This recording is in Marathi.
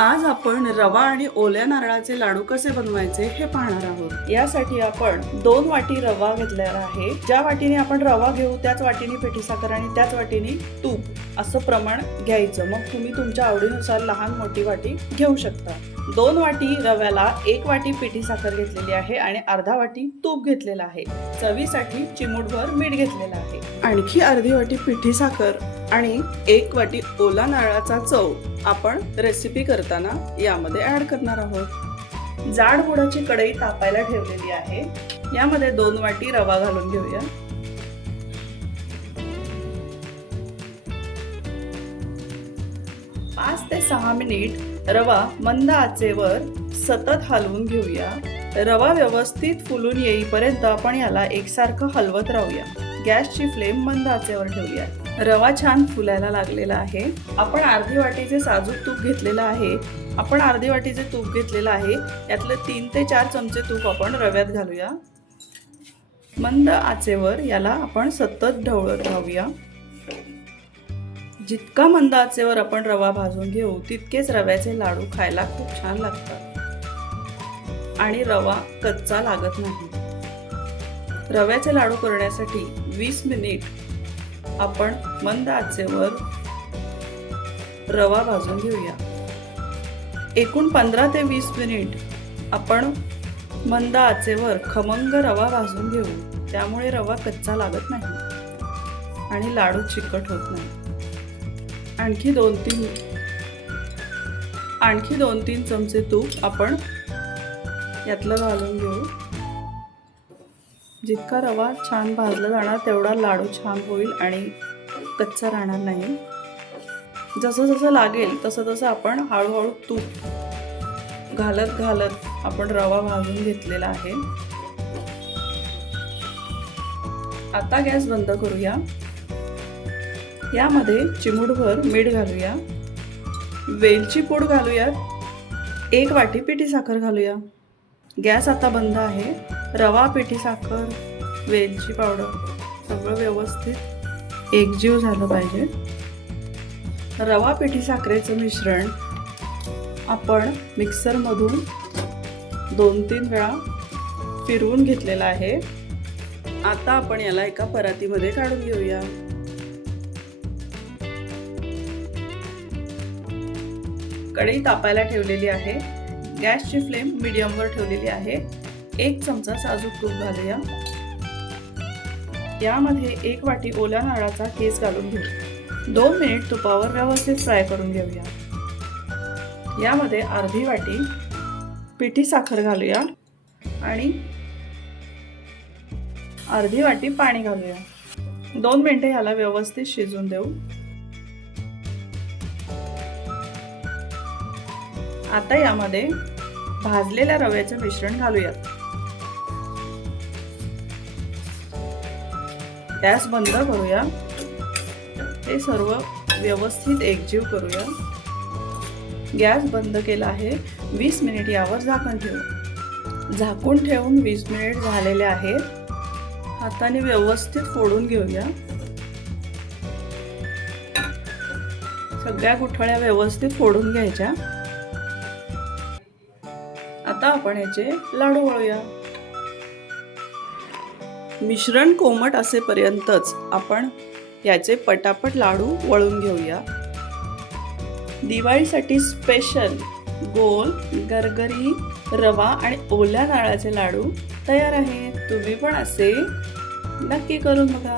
आज आपण रवा आणि ओल्या नारळाचे लाडू कसे बनवायचे हे पाहणार आहोत. यासाठी आपण दोन वाटी रवा घेतलेला आहे. ज्या वाटीने आपण रवा घेऊ त्याच वाटीने पेठी साखर आणि त्याच वाटीने तूप असं प्रमाण घ्यायचं. मग तुम्ही तुमच्या आवडीनुसार लहान मोठी वाटी घेऊ शकता. दोन वाटी रव्याला एक वाटी पिठी साखर घेतलेली आहे आणि अर्धा वाटी तूप घेतलेला आहे. चवीसाठी चिमूटभर मीठ घेतलेलं आहे. आणखी अर्धी वाटी पिठी साखर आणि एक वाटी ओला नारळाचा चव आपण रेसिपी करताना यामध्ये ऍड करणार आहोत. जाड बुडाची कढई तापायला ठेवलेली आहे. यामध्ये दोन वाटी रवा घालून घेऊया. पाच ते सहा मिनिट रवा मंद आचेवर सतत हलवून घेऊया. रवा व्यवस्थित फुलून येईपर्यंत आपण याला एकसारखं हलवत राहूया. गॅसची फ्लेम मंद आचेवर ठेवूया. रवा छान फुलायला लागलेला आहे. आपण अर्धी वाटीचे साजूक तूप घेतलेलं आहे. आपण अर्धी वाटीचे तूप घेतलेलं आहे. यातलं तीन ते चार चमचे तूप आपण रव्यात घालूया. मंद आचेवर याला आपण सतत ढवळत राहूया जितका मंद आचेवर आपण रवा भाजून घेऊ तितकेच रव्याचे लाडू खायला खूप छान लागतात. आणि रवा कच्चा लागत नाही. रव्याचे लाडू करण्यासाठी वीस मिनिट आपण मंद आचेवर रवा भाजून घेऊया. एकूण पंधरा ते वीस मिनिट आपण मंद आचेवर खमंग रवा भाजून घेऊ. त्यामुळे रवा कच्चा लागत नाही आणि लाडू चिकट होत नाही. आणखी दोन तीन आणखी दोन तीन चमचे तूप आपण यातलं घालून घेऊ. जितका रवा छान भाजला जाणार तेवढा लाडू छान होईल आणि कच्चा राहणार नाही. जसं जसं लागेल तसं तसं आपण हळूहळू तूप घालत घालत आपण रवा भाजून घेतलेला आहे. आता गॅस बंद करूया. यामध्ये चिमूटभर मीठ घालूया. वेलची पूड घालूयात. एक वाटी पिठी साखर घालूया. गॅस आता बंद आहे. रवा पिठी साखर वेलची पावडर सगळं व्यवस्थित. एकजीव झालं पाहिजे. रवा पिठी साखरेचं मिश्रण आपण मिक्सरमधून दोन तीन वेळा फिरवून घेतलेलं आहे. आता आपण याला एका परातीमध्ये काढून घेऊया. कढई तापायला ठेवलेली आहे. गॅसची फ्लेम मीडियमवर ठेवलेली आहे. एक चमचा साजूक तूप घालूया. यामध्ये एक वाटी ओल्या नारळाचा केस घालून घेऊ. दोन मिनिट तुपावर व्यवस्थित फ्राय करून घेऊया. यामध्ये अर्धी वाटी पिठी साखर घालूया आणि अर्धी वाटी पाणी घालूया. दोन मिनिटे ह्याला व्यवस्थित शिजून देऊ. आता यामध्ये भाजलेल्या रव्याचं मिश्रण घालूयात. गॅस बंद करूया. हे सर्व व्यवस्थित एकजीव करूया. गॅस बंद केला आहे वीस मिनिट यावर झाकण ठेवू. झाकून ठेवून वीस मिनिट झालेले आहेत. हाताने व्यवस्थित फोडून घेऊया. सगळ्या गुठळ्या व्यवस्थित फोडून घ्यायच्या. आता आपण याचे लाडू वळूया. मिश्रण कोमट असेपर्यंतच आपण याचे पटापट लाडू वळून घेऊया. दिवाळीसाठी स्पेशल गोल गरगरी रवा आणि ओल्या नारळाचे लाडू तयार आहेत. तुम्ही पण असे नक्की करून बघा.